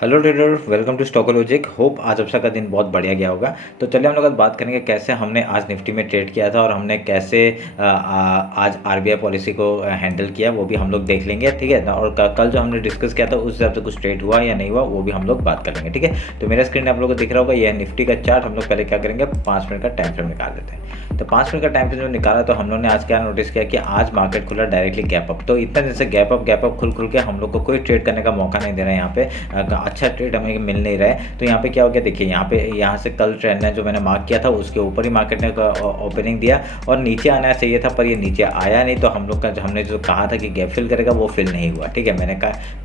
Hello trader, welcome to Stockologic. Hope आज आप सबका दिन बहुत बढ़िया गया होगा। तो चलिए हम लोग आज बात करेंगे कैसे हमने आज निफ्टी में ट्रेड किया था और हमने कैसे आज आरबीआई पॉलिसी को हैंडल किया, वो भी हम लोग देख लेंगे, ठीक है ना। और कल जो हमने डिस्कस किया था उस हिसाब से कुछ ट्रेड हुआ या नहीं हुआ वो भी हम लोग बात कर लेंगे, ठीक है। तो मेरा स्क्रीन आप लोगों को दिख रहा होगा, यह निफ्टी का चार्ट। हम लोग पहले क्या करेंगे, 5 मिनट का टाइम फ्रेम निकाल देते हैं। तो 5 मिनट का टाइम फ्रेम जो निकाला तो हम लोग ने आज क्या नोटिस किया कि आज मार्केट खुला डायरेक्टली गैप अप। तो इतना जैसे गैप अप खुल के हम लोग को कोई ट्रेड करने का मौका नहीं दे रहा है। यहाँ पे अच्छा ट्रेड हमें मिल नहीं रहा है। तो यहाँ पे क्या हो गया, देखिए यहाँ से कल ट्रेंड ने जो मैंने मार्क किया था उसके ऊपर ही मार्केट ने ओपनिंग दिया और नीचे आना चाहिए था, पर ये नीचे आया नहीं। तो हम लोग का हमने जो कहा था कि गैप फिल करेगा वो फिल नहीं हुआ, ठीक है।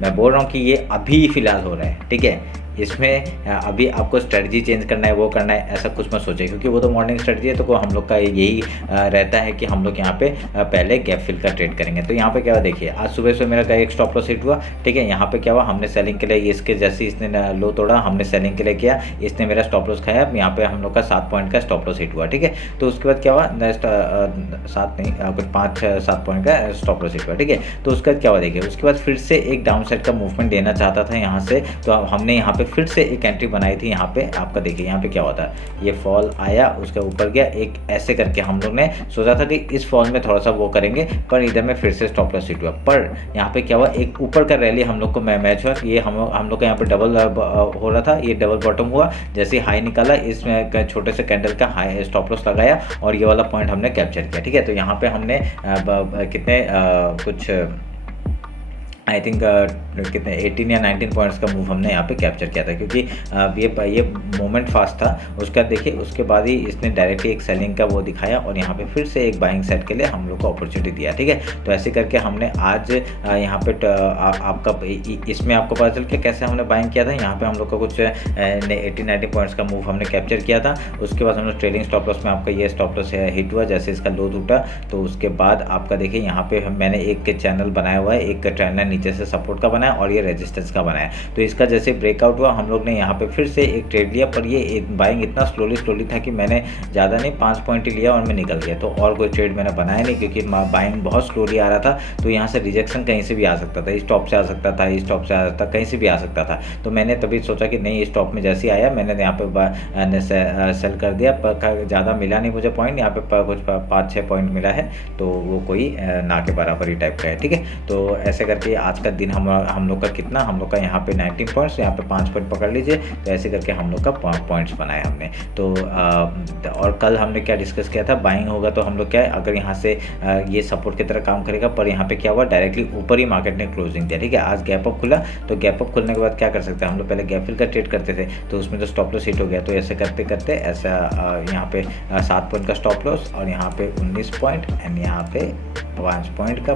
मैं बोल रहा हूँ कि ये अभी फिलहाल हो रहा है, ठीक है। इसमें अभी आपको स्ट्रेटजी चेंज करना है, वो करना है, ऐसा कुछ मत सोचें, क्योंकि वो तो मॉर्निंग स्ट्रेटजी है। तो हम लोग का यही रहता है कि हम लोग यहाँ पे पहले गैप फिल का ट्रेड करेंगे। तो यहाँ पे क्या हुआ, देखिए आज सुबह से मेरा एक स्टॉप लॉस हिट हुआ, ठीक है। यहाँ पे क्या हुआ, हमने सेलिंग के लिए इसके जैसे इसने लो तोड़ा, हमने सेलिंग के लिए किया, इसने मेरा स्टॉप लॉस खाया। यहाँ पे हम लोग का 7 पॉइंट का स्टॉप लॉस हिट हुआ, ठीक है। तो उसके बाद क्या हुआ, नेक्स्ट 7 नहीं कुछ 5-7 पॉइंट का स्टॉप लॉस हिट हुआ, ठीक है। तो उसके बाद क्या हुआ, देखिए उसके बाद फिर से एक डाउन साइड का मूवमेंट देना चाहता था यहाँ से। तो हमने यहाँ पे फिर से एक एंट्री बनाई थी। यहाँ पे आपका देखिए यहाँ पे क्या होता है, ये फॉल आया, उसके ऊपर गया, एक ऐसे करके हम लोग ने सोचा था कि इस फॉल में थोड़ा सा वो करेंगे, पर इधर में फिर से स्टॉप लॉस हिट हुआ। पर यहाँ पे क्या हुआ, एक ऊपर का रैली हम लोग को मैच हुआ कि ये हम लोग का यहाँ पे डबल हो रहा था, ये डबल बॉटम हुआ। जैसे हाई निकाला, इसमें छोटे से कैंडल का हाई स्टॉप लॉस लगाया और ये वाला पॉइंट हमने कैप्चर किया, ठीक है। तो यहाँ पे हमने कितने कुछ आई थिंक कितने 18 या 19 पॉइंट्स का मूव हमने यहाँ पे कैप्चर किया था, क्योंकि ये मोमेंट फास्ट था। उसका देखिए उसके बाद ही इसने डायरेक्टली एक सेलिंग का वो दिखाया और यहाँ पे फिर से एक बाइंग सेट के लिए हम लोग को अपॉर्चुनिटी दिया, ठीक है। तो ऐसे करके हमने आज यहाँ पे आपका इसमें आपको पता चल के कैसे हमने बाइंग किया था। यहाँ पे हम लोग का कुछ 18-19 पॉइंट्स का मूव हमने कैप्चर किया था। उसके बाद हम लोग ट्रेलिंग स्टॉप लॉस में आपका ये स्टॉप लॉस हिट हुआ, जैसे इसका लो टूटा। तो उसके बाद आपका देखिए यहाँ पे मैंने एक चैनल बनाया हुआ है, एक ट्रेंड नीचे से सपोर्ट का बनाया और ये रेजिस्टेंस का बनाया। तो इसका जैसे ब्रेकआउट हुआ हम लोग ने यहाँ पे फिर से एक ट्रेड लिया, पर ये बाइंग इतना स्लोली था कि मैंने ज़्यादा नहीं 5 पॉइंट ही लिया और मैं निकल गया। तो और कोई ट्रेड मैंने बनाया नहीं, क्योंकि बाइंग बहुत स्लोली आ रहा था। तो यहाँ से रिजेक्शन कहीं से भी आ सकता था, इस टॉप से आ सकता था, इस टॉप से आ सकता था, कहीं से भी आ सकता था। तो मैंने तभी सोचा कि नहीं, इस टॉप में जैसे आया मैंने यहाँ पे सेल कर दिया। पर ज़्यादा मिला नहीं मुझे पॉइंट, यहाँ पे कुछ 5-6 पॉइंट मिला है। तो वो कोई ना के बराबर ही टाइप का है, ठीक है। तो ऐसे करके आज का दिन हम लोग का कितना, हम लोग का यहाँ पे 19 पॉइंट्स, यहाँ पे 5 पॉइंट पकड़ लीजिए। तो ऐसे करके हम लोग का पॉइंट्स बनाए हमने। तो और कल हमने क्या डिस्कस किया था, बाइंग होगा तो हम लोग क्या है, अगर यहाँ से ये सपोर्ट की तरह काम करेगा, पर यहाँ पे क्या हुआ, डायरेक्टली ऊपर ही मार्केट ने क्लोजिंग दिया, ठीक है। आज गैप अप खुला, तो गैप अप खुलने के बाद क्या कर सकते हैं हम लोग, पहले गैप फिल का ट्रेड करते थे तो उसमें तो स्टॉप लॉस हिट हो गया। तो ऐसे करते करते ऐसा यहाँ पे 7 पॉइंट का स्टॉप लॉस और यहाँ पे 19 पॉइंट एंड यहाँ पे 5 पॉइंट का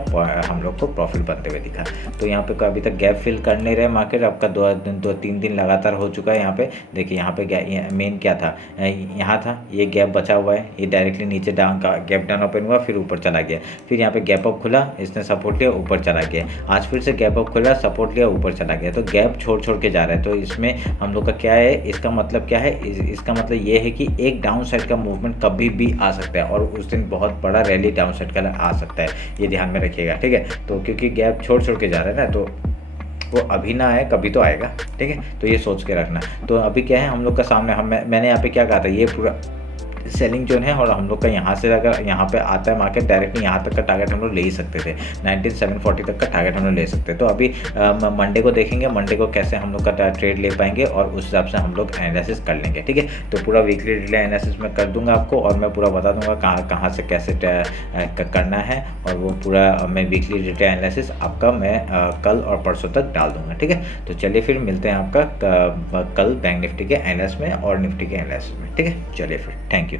हम लोग को प्रॉफिट बनते हुए दिखा। तो यहाँ पे अभी तक गैप फिल कर नहीं रहे मार्केट, आपका 2-3 दिन लगातार हो चुका है। यहाँ पे देखिए यहाँ पे मेन क्या था, यहाँ था, ये गैप बचा हुआ है, ये डायरेक्टली नीचे डाउन का गैप डाउन ओपन हुआ, फिर ऊपर चला गया, फिर यहाँ पे गैप अप खुला, इसने सपोर्ट लिया, ऊपर चला गया। आज फिर से गैप अप खुला, सपोर्ट लिया, ऊपर चला गया। तो गैप छोड़ के जा रहा है। तो इसमें हम लोग का क्या है, इसका मतलब क्या है, इसका मतलब ये है कि एक डाउन साइड का मूवमेंट कभी भी आ सकता है और उस दिन बहुत बड़ा रैली डाउन साइड का आ सकता है, ये ध्यान में रखिएगा, ठीक है। तो क्योंकि गैप छोड़ के जा रहा है ना, तो वो अभी ना आए कभी तो आएगा, ठीक है। तो ये सोच के रखना। तो अभी क्या है हम लोग का सामने, मैंने यहाँ पे क्या कहा था, ये पूरा सेलिंग जोन है और हम लोग का यहाँ से अगर यहाँ पे आता है मार्केट डायरेक्टली, यहाँ तक का टारगेट हम लोग ले ही सकते थे, 19,740 तक का टारगेट हम लोग ले सकते। तो अभी मंडे को देखेंगे, मंडे को कैसे हम लोग का ट्रेड ले पाएंगे और उस हिसाब से हम लोग एनालिसिस कर लेंगे, ठीक है। तो पूरा वीकली डेली एनालिसिस मैं कर दूंगा आपको और मैं पूरा बता दूंगा कहाँ से कैसे करना है, और वो पूरा मैं वीकली डेली एनालिसिस आपका मैं कल और परसों तक डाल दूंगा, ठीक है। तो चलिए फिर मिलते हैं आपका कल बैंक निफ्टी के एनालिसिस में और निफ्टी के एनालिसिस में, ठीक है। चलिए फिर, थैंक यू।